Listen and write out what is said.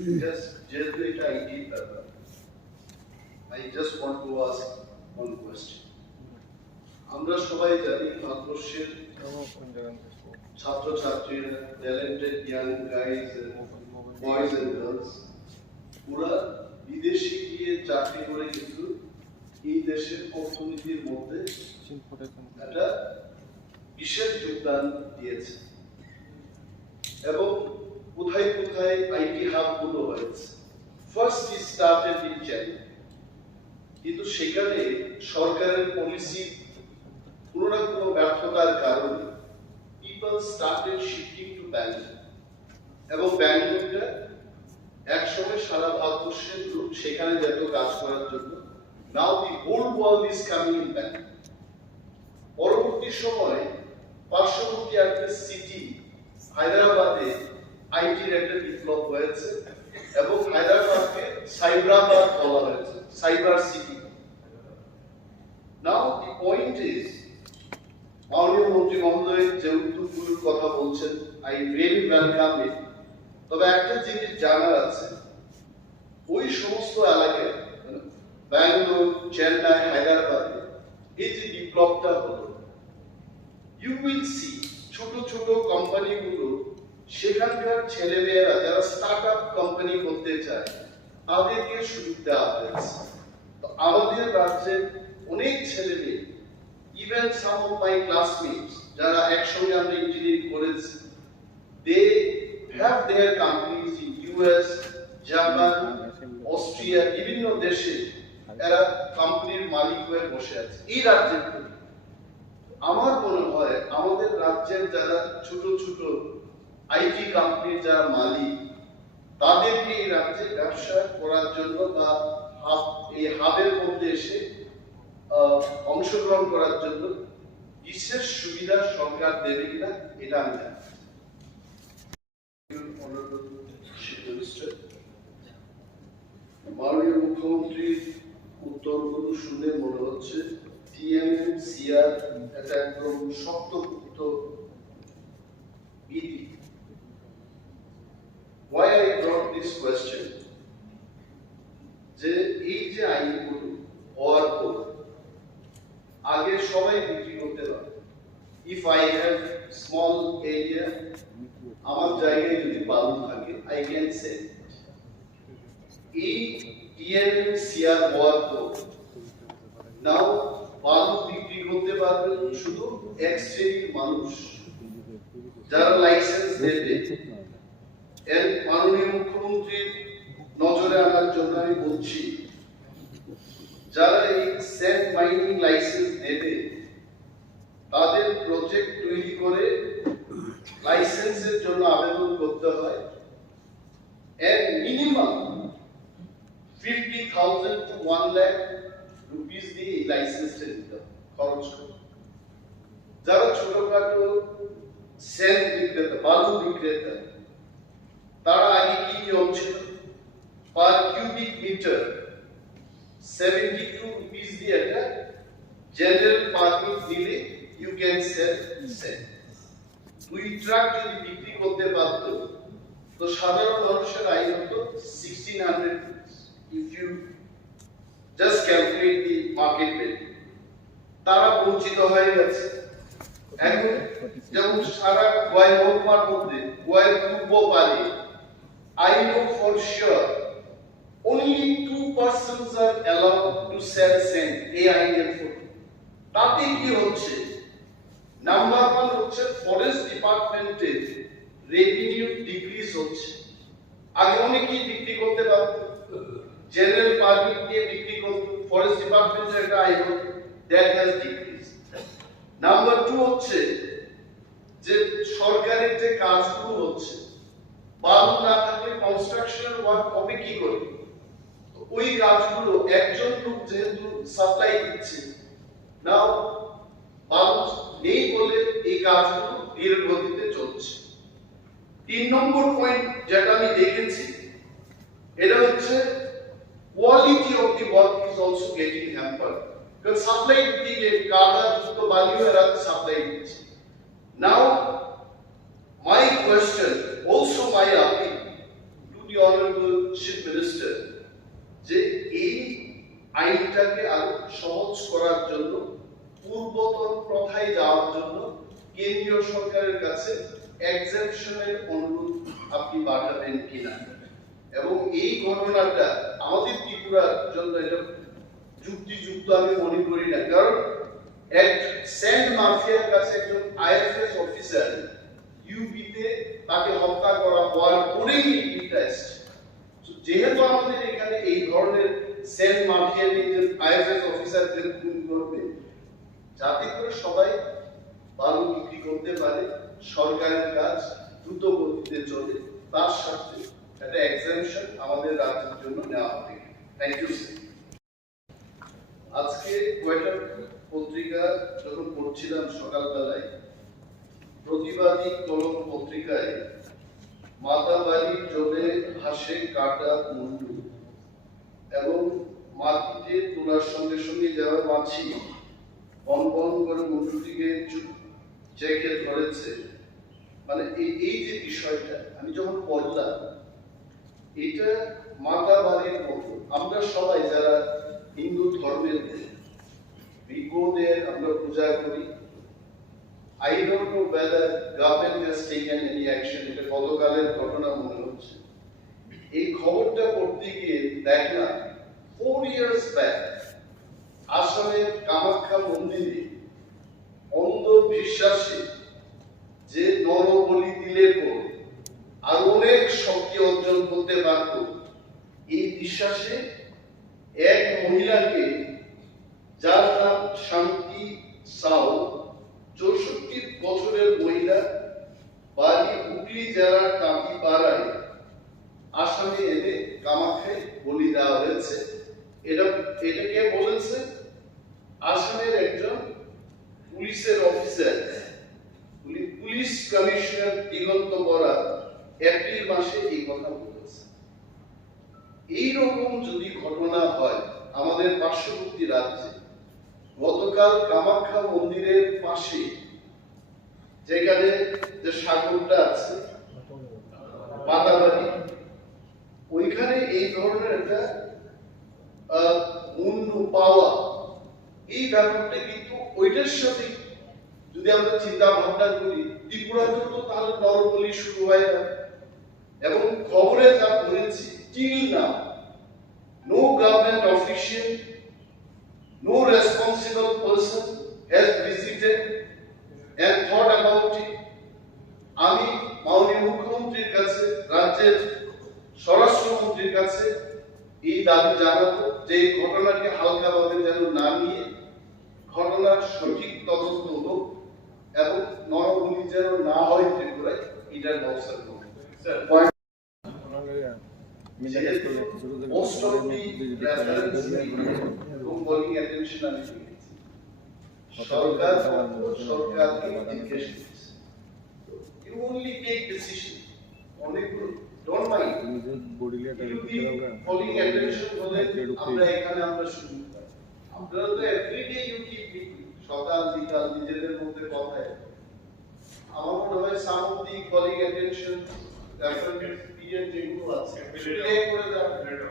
Just it I just want to ask one question. আমরা সবাই জানি ভারতবর্ষের ছাত্রছাত্রীরা talented young guys boys and girls পুরা বিদেশে গিয়ে চাকরি করে কিন্তু এই দেশের অর্থনীতির মধ্যে একটা বিশেষ যোগদান দিয়েছে এবং কোথায় কোথায় আইটি হাব গুলো হয়েছে। First it started in China, কিন্তু সেখানে সরকারের পলিসি কোনো না কোনো ব্যর্থতার কারণে people started shifting to Bangalore এবং ব্যাঙ্গালোরটা একসময় সারা ভারতবর্ষের লোক সেখানে যেত কাজ করার জন্য। Now the whole world is coming in Bangalore. পরবর্তী সময় পার্শ্ববর্তী একটা সিটি হায়দ্রাবাদে আইটির একটা বিপ্লব হয়েছে এবং হায়দ্রাবাদকে সাইবরাবাদ বলা হয়েছে, cyber city. Now the point is, মাননীয় মন্ত্রী মহোদয় যে উদ্যোগগুলোর কথা বলছেন, আই রিয়েলি ওয়েলকাম ইট। তবে একটা জিনিস জানার আছে, ওই সমস্ত এলাকায় ব্যাঙ্গালোর, চেন্নাই, হায়দ্রাবাদে এই যে বিপ্লবটা হলো, ইউ উইল সি ছোট ছোট কোম্পানিগুলো সেখানকার ছেলেমেয়েরা যারা স্টার্ট আপ কোম্পানি করতে চায় তাদেরকে সুযোগ দেওয়া হয়েছে। তো আমাদের রাজ্যে অনেক ছেলে মেয়ে, even some of my classmates যারা একসঙ্গে আমরা ইঞ্জিনিয়ারিং করেছি, they have their companies in US, Japan, Austria, বিভিন্ন দেশে এরা কোম্পানির মালিক হয়ে বসে আছে এই রাজ্যের। আমার মনে হয় আমাদের রাজ্যের যারা ছোট ছোট আইটি কোম্পানির যারা মালিক, তাদেরকে এই রাজ্যে ব্যবসা করার জন্য বা এই হাবের মধ্যে এসে অংশগ্রহণ করার জন্য বিশেষ সুবিধা সরকার দেবে কিনা এটা আমি জানি। মাননীয় মুখ্যমন্ত্রীর উত্তরগুলো শুনে মনে হচ্ছে টিএমসিআর এটা একদম শক্তপোক্ত বিধি। Why I brought this question? যে এই যে আইনগুলো হওয়ার পর আগে সবাই বিক্রি করতে পারে। If I have small area, আমার জায়গায় যদি বালু থাকে, আই ক্যান সে এই টিএমসিআর হওয়ার পর নাও বালু বিক্রি করতে পারবেন শুধু এক শ্রেণীর মানুষ যারা লাইসেন্স দেবে। এর মাননীয় মুখ্যমন্ত্রীর নজরে আনার জন্য আমি বলছি, যারা এই স্যান্ড মাইনিং লাইসেন্স দেবে তাদের প্রজেক্ট তৈরি করে লাইসেন্সের জন্য আবেদন করতে হয়। এর মিনিমাম 50,000 to 1 lakh রুপিস দিয়ে এই লাইসেন্সটা দিতে খরচ করে। যারা ছোটখাটো স্যান্ড বিক্রেতা, বালু বিক্রেতা, তারা আগে কি নিয়ম ছিল, পার কিউবিক মিটার 72 রুপিস দিয়ে একটা জেনারেল পারমিট দিলে you can sell sand. 2 truck যদি বিক্রি করতে পারত তো সাধারণ মানুষের আয় হতো 1600 rupees. If you just calculate the market value, তারা বঞ্চিত হয়ে গেছে। এখন যেমন সারা গোয়ায় মহকুমার মধ্যে গোয়ার পূর্ব পারে I know for sure only 2 persons are allowed to sell sand AIL4। তাতে কি হচ্ছে, নাম্বার 1 হচ্ছে ফরেস্ট ডিপার্টমেন্টের রেভিনিউ ডিক্রিজ হচ্ছে। আগে অনেকেই বিক্রি করতে পারত, জেনারেল পারমিট দিয়ে বিক্রি করত, ফরেস্ট ডিপার্টমেন্টের একটা আয় হতো, দ্যাট হ্যাজ ডিক্রিজ। নাম্বার 2 হচ্ছে যে সরকারের যে কাজগুলো হচ্ছে, বালু না থাকলে কনস্ট্রাকশন ওয়ার্ক হবে কি করে? তো ওই কাজগুলো একজন লোক যেহেতু সাপ্লাই দিচ্ছে, নাও বালু নেই বলে এই কাজগুলো ধীর গতিতে চলছে। 3 নম্বর পয়েন্ট যেটা আমি দেখেছি, এটা হচ্ছে quality of the work is also getting hampered. কারণ সাপ্লাই দিকে কাদা যুক্ত বালু এরা সাপ্লাই দিচ্ছে। নাও my question, also my appeal to the Honorable অবস্থায় যাওয়ার জন্য কেন্দ্রীয় সরকারের কাছে এক্সেপশনের অনুরোধ আপনি পাঠাবেন কিনা। এবং এই ঘটনাটা আমাদের ত্রিপুরার জন্য এটা যুক্তিযুক্ত আমি মনে করি না, কারণ এক স্যান্ড মাফিয়ার কাছে একজন আইএফএস অফিসার ইউপিতে তাকে হত্যা করা হওয়ার পরেই ইন্টারেস্ট। যেহেতু আমাদের এখানে এই ধরনের স্যান্ড মাফিয়া নিয়ে আইএফএস অফিসারদের খুন করবে, যাতে করে সবাই বালু বিক্রি করতে পারে, সরকারের কাজ দ্রুত গতিতে চলে, তার সাথে একটা এক্সামশন আমাদের রাজ্যের জন্য নেওয়া হবে। Thank you sir. আজকে কয়েকটা পত্রিকা যখন পড়ছিলাম সকালবেলায়, প্রতিবাদী কলম পত্রিকায় মাতাবাড়ির জলে ভাসে কাটা মুন্ডু এবং মাটিতে তোলার সঙ্গে সঙ্গে যারা মাছি বন বন করে মুন্ডুটিকে চেখে ধরেছে, মানে এই যে বিষয়টা আমি যখন পড়লাম, এটা মাতাবাড়ির মতো আমরা সবাই যারা হিন্দু ধর্মের বিজ্ঞদের আমরা পূজা করি। I don't know whether government has taken any action. এটা গতকালের ঘটনা মনে হচ্ছে। এই খবরটা পড়তে গিয়ে দেখলাম 4 years back আসামের কামাখ্যা মন্দিরে অন্ধ বিশ্বাসী যে নরবলি দিলে পর আর অনেক শক্তি অর্জন করতে পারত, এই বিশ্বাসে এক মহিলাকে, যার নাম শান্তি সাউ, 64 বছরের মহিলা, বাড়ি হুগলি জেলার কাঁদিপাড়ায় আসামে এনে কামাখ্যায় বলি দেওয়া হয়েছে। এটাকে বলেছে আসামের একজন পুলিশের অফিসার, পুলিশ কমিশনার দিগন্ত বরা এপ্রিল মাসে এই কথা বলেছে। এইরকম যদি ঘটনা হয় আমাদের পার্শ্ববর্তী রাজ্যে, গতকাল কামাখ্যা মন্দিরের পাশে যেখানে যে সাগরটা আছে মাতাবাড়ি, ওইখানে এই ধরনের একটা মুন্ডু পাওয়া, এই ব্যাপারটা কিন্তু ওইটার সাথে যদি আমরা চিন্তা ভাবনা করি, ত্রিপুরাতে তো তাহলে নরবলি শুরু হয় না। এবং খবরে যা বলেছি, till now no government official, no responsible person has visited and thought about it. আমি মাননীয় মুখ্যমন্ত্রীর কাছে, রাজ্যের স্বরাষ্ট্রমন্ত্রীর কাছে এই দাবি জানাবো যে এই ঘটনাকে হালকাভাবে যেন না নিয়ে ঘটনার সঠিক তদন্ত হোক এবং নরবলি যেন না হয় ত্রিপুরায়, এটার ব্যবস্থা করবে। Most of the reference এবং calling attention আমি দিয়েছি, সরকারকে জিজ্ঞেস করছি, you only take decision, অনেক don't mind, calling attention হলে আমরা এখানে আমরা শুনি, আপনারা তো everyday you keep meeting, সকাল বিকাল নিজেদের মধ্যে কথা। আমার মনে হয় some of the calling attention reference period যেগুলো আছে, করে দেওয়া